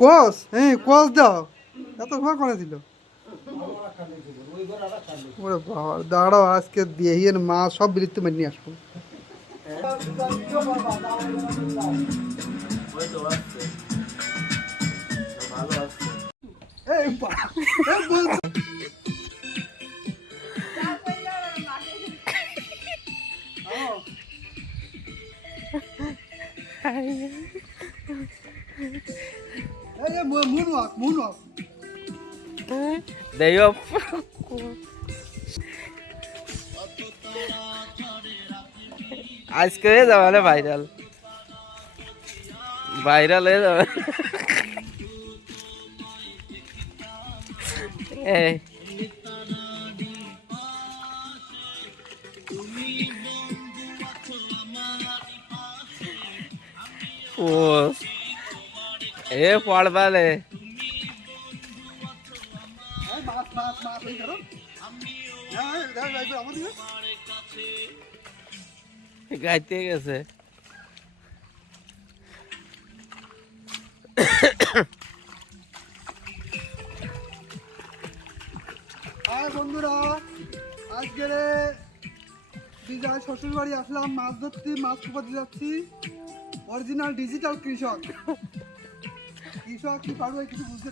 কস হ্যাঁ কস দাও এত ঘর করে দিল ওরে বাবা দাঁড়াও আজকে দিয়ে মাছ সব বিলিতে মেরে নিয়ে আসবো আজকে হয়ে যাবে ভাইরাল ভাইরাল হয়ে যাবে ও এ পড়বালে গাইতে গেছে বন্ধুরা আজকে বিজয় শ্বশুর বাড়ি আসলাম মাছ ধরতে মাছ কুপাতে যাচ্ছি অরিজিনাল ডিজিটাল কৃষক কি পারবো কিছু বুঝতে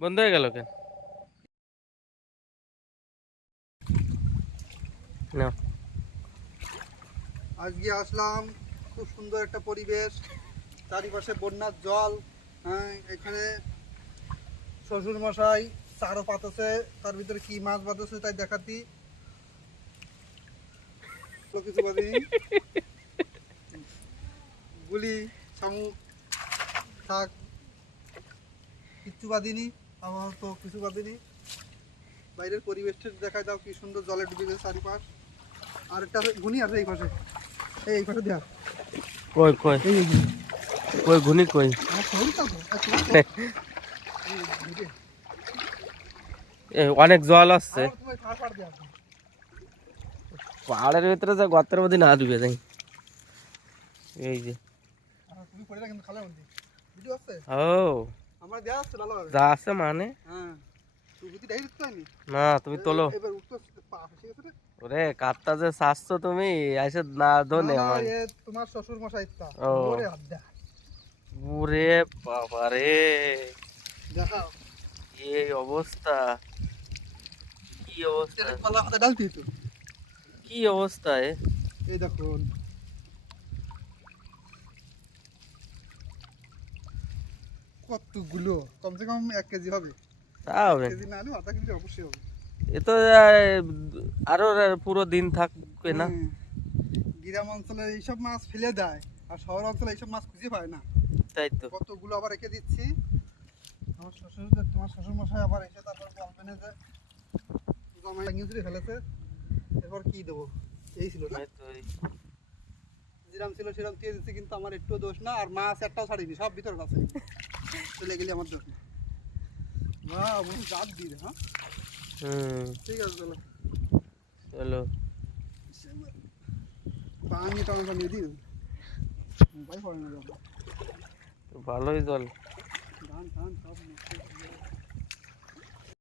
বন্ধ হয়ে গেল কেন আজকে আসলাম খুব সুন্দর একটা পরিবেশ চারিপাশে বন্যার জল হ্যাঁ এখানে শ্বশুর মশাই চারও পাতেছে তার ভিতরে কি মাছ বাঁধেছে তাই দেখাতি কিছু বাঁধিনি গুলি শামুক শাক কিচ্ছু বাঁধিনি আমার তো কিছু বাঁধিনি বাইরের পরিবেশটা দেখায় দাও কি সুন্দর জলে ডুবে গেছে চারিপাশ আর একটা ঘুনি আছে এই পাশে এই পাশে দেখ কই কই কই ঘুনি কই অনেক জল আসছে পাহাড়ের ভিতরে যে গর্তের মধ্যে না ডুবে যাই এই যে ও যা আছে মানে না তুমি তোলো ওরে কাঠটা যে চাচ্ছো তুমি এসে না ধনে তোমার শ্বশুর মশাই ওরে বাবা রে এই অবস্থা কি অবস্থা কি অবস্থা এই দেখুন কতগুলো কমসে কম 1 কেজি হবে তা হবে কেজি না হলে আধা কেজি অবশ্যই হবে এ তো আরো পুরো দিন থাকবে না গ্রাম অঞ্চলে এইসব মাছ ফেলে দেয় আর শহর অঞ্চলে এইসব মাছ খুঁজে পায় না তাই তো কতগুলো আবার রেখে দিচ্ছি তোমার শ্বশুর মশাই আবার এসে তারপর বলবেন যে জমাই গিয়ে ফেলেছে এরপর কি দেবো এই ছিল না যেরকম ছিল সেরকম দিয়ে দিচ্ছি কিন্তু আমার একটু দোষ না আর মাছ একটাও ছাড়িনি সব ভিতরে আছে চলে গেলে আমার দোষ না জাত দিয়ে হ্যাঁ ঠিক আছে চলো চলো পানি টমেটো নিয়ে দিন ভাই পড়ে না ভালোই জল ধান সব